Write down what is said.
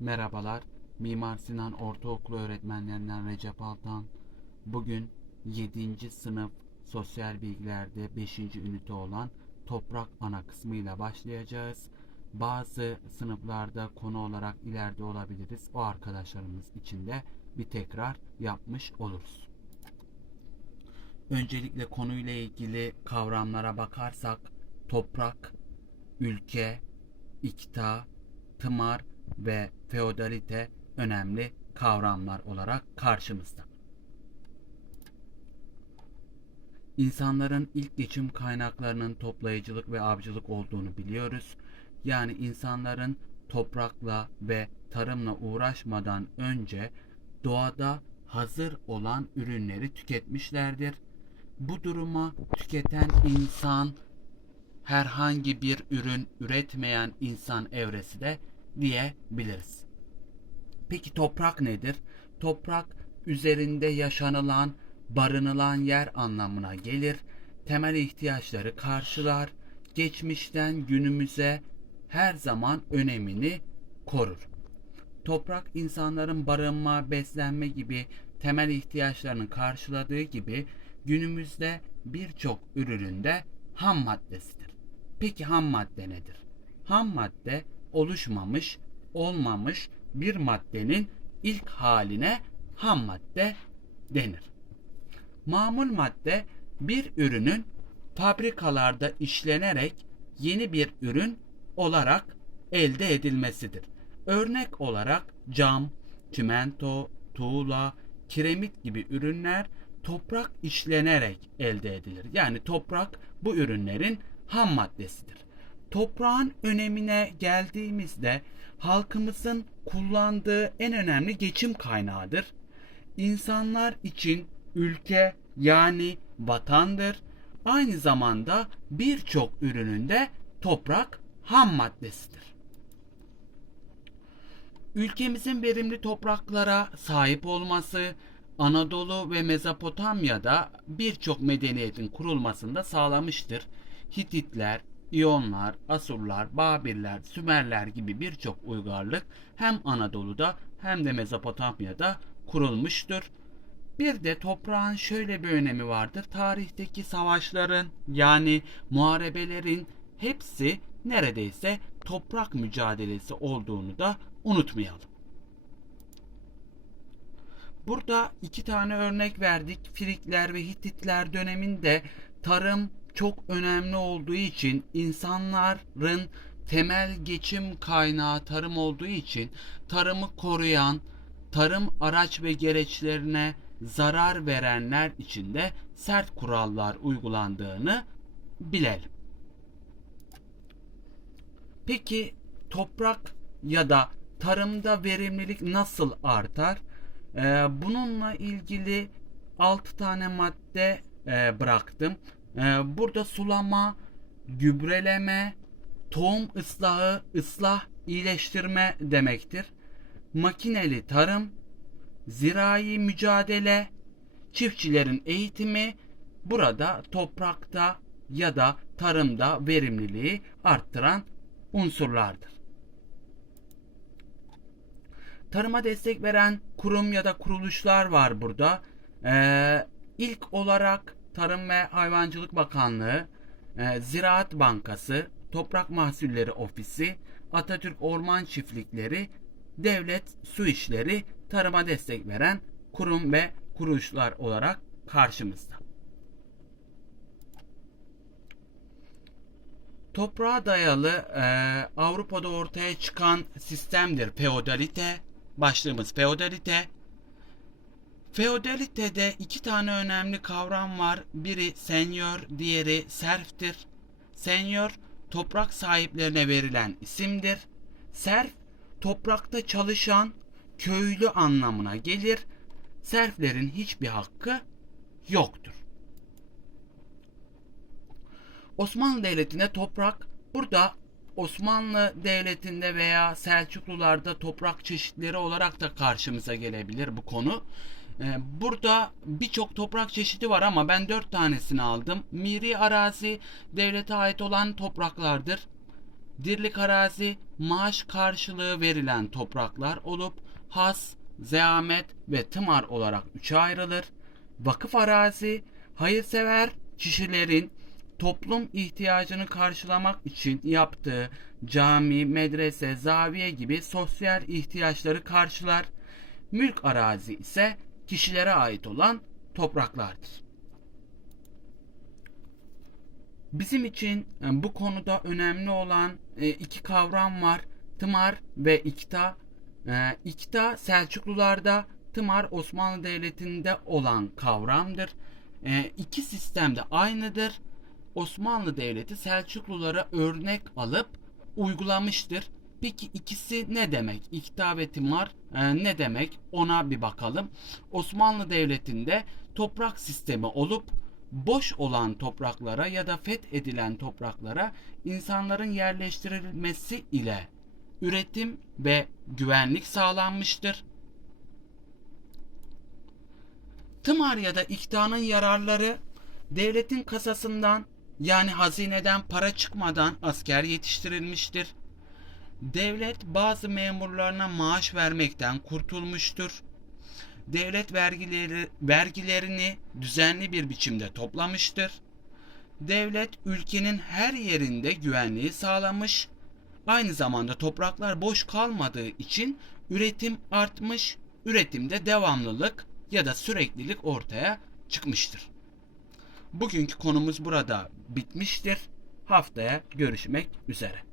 Merhabalar, Mimar Sinan Ortaokulu öğretmenlerinden Recep Altan. Bugün 7. sınıf sosyal bilgilerde 5. ünite olan toprak ana kısmıyla başlayacağız. Bazı sınıflarda konu olarak ileride olabiliriz. O arkadaşlarımız için de bir tekrar yapmış oluruz. Öncelikle konuyla ilgili kavramlara bakarsak toprak, ülke, ikta, tımar ve feodalite önemli kavramlar olarak karşımızda. İnsanların ilk geçim kaynaklarının toplayıcılık ve avcılık olduğunu biliyoruz. Yani insanların toprakla ve tarımla uğraşmadan önce doğada hazır olan ürünleri tüketmişlerdir. Bu duruma tüketen insan herhangi bir ürün üretmeyen insan evresi de diyebiliriz. Peki toprak nedir? Toprak üzerinde yaşanılan, barınılan yer anlamına gelir. Temel ihtiyaçları karşılar. Geçmişten günümüze her zaman önemini korur. Toprak insanların barınma, beslenme gibi temel ihtiyaçlarını karşıladığı gibi günümüzde birçok ürününde ham maddesidir. Peki ham madde nedir? Ham madde oluşmamış, olmamış bir maddenin ilk haline ham madde denir. Mamul madde bir ürünün fabrikalarda işlenerek yeni bir ürün olarak elde edilmesidir. Örnek olarak cam, çimento, tuğla, kiremit gibi ürünler toprak işlenerek elde edilir. Yani toprak bu ürünlerin ham maddesidir. Toprağın önemine geldiğimizde halkımızın kullandığı en önemli geçim kaynağıdır. İnsanlar için ülke yani vatandır. Aynı zamanda birçok ürününde toprak ham maddesidir. Ülkemizin verimli topraklara sahip olması Anadolu ve Mezopotamya'da birçok medeniyetin kurulmasında sağlamıştır. Hititler, İyonlar, Asurlar, Babiller, Sümerler gibi birçok uygarlık hem Anadolu'da hem de Mezopotamya'da kurulmuştur. Bir de toprağın şöyle bir önemi vardır. Tarihteki savaşların yani muharebelerin hepsi neredeyse toprak mücadelesi olduğunu da unutmayalım. Burada iki tane örnek verdik. Frikler ve Hititler döneminde tarım çok önemli olduğu için insanların temel geçim kaynağı tarım olduğu için tarımı koruyan, tarım araç ve gereçlerine zarar verenler için de sert kurallar uygulandığını bilelim. Peki toprak ya da tarımda verimlilik nasıl artar? Ee, bununla ilgili 6 tane madde e, bıraktım. Ee, burada sulama, gübreleme, tohum ıslahı, ıslah, iyileştirme demektir. Makineli tarım, zirai mücadele, çiftçilerin eğitimi burada toprakta ya da tarımda verimliliği arttıran unsurlardır. Tarıma destek veren kurum ya da kuruluşlar var burada. Ee, ilk olarak Tarım ve Hayvancılık Bakanlığı, e, Ziraat Bankası, Toprak Mahsulleri Ofisi, Atatürk Orman Çiftlikleri, Devlet Su İşleri tarıma destek veren kurum ve kuruluşlar olarak karşımızda. Toprağa dayalı e, Avrupa'da ortaya çıkan sistemdir feodalite. Başlığımız feodalite. Feodalitede iki tane önemli kavram var. Biri senyor, diğeri serftir. Senyor toprak sahiplerine verilen isimdir. Serf toprakta çalışan köylü anlamına gelir. Serflerin hiçbir hakkı yoktur. Osmanlı Devleti'nde toprak burada Osmanlı Devleti'nde veya Selçuklularda toprak çeşitleri olarak da karşımıza gelebilir bu konu. Ee, Burada birçok toprak çeşidi var ama ben dört tanesini aldım. Miri arazi devlete ait olan topraklardır. Dirlik arazi maaş karşılığı verilen topraklar olup has, zeamet ve tımar olarak üçe ayrılır. Vakıf arazi hayırsever kişilerin toplum ihtiyacını karşılamak için yaptığı cami, medrese, zaviye gibi sosyal ihtiyaçları karşılar. Mülk arazi ise kişilere ait olan topraklardır. Bizim için e, bu konuda önemli olan e, iki kavram var. Tımar ve ikta. E, İkta Selçuklularda, tımar Osmanlı Devleti'nde olan kavramdır. İki sistem de aynıdır. Osmanlı Devleti Selçuklulara örnek alıp uygulamıştır. Peki ikisi ne demek? İkta ve tımar e, ne demek? Ona bir bakalım. Osmanlı Devleti'nde toprak sistemi olup boş olan topraklara ya da fethedilen topraklara insanların yerleştirilmesi ile üretim ve güvenlik sağlanmıştır. Tımar ya da iktidanın yararları devletin kasasından yani hazineden para çıkmadan asker yetiştirilmiştir. Devlet bazı memurlarına maaş vermekten kurtulmuştur. Devlet vergileri, vergilerini düzenli bir biçimde toplamıştır. Devlet ülkenin her yerinde güvenliği sağlamış. Aynı zamanda topraklar boş kalmadığı için üretim artmış, üretimde devamlılık ya da süreklilik ortaya çıkmıştır. Bugünkü konumuz burada bitmiştir. Haftaya görüşmek üzere.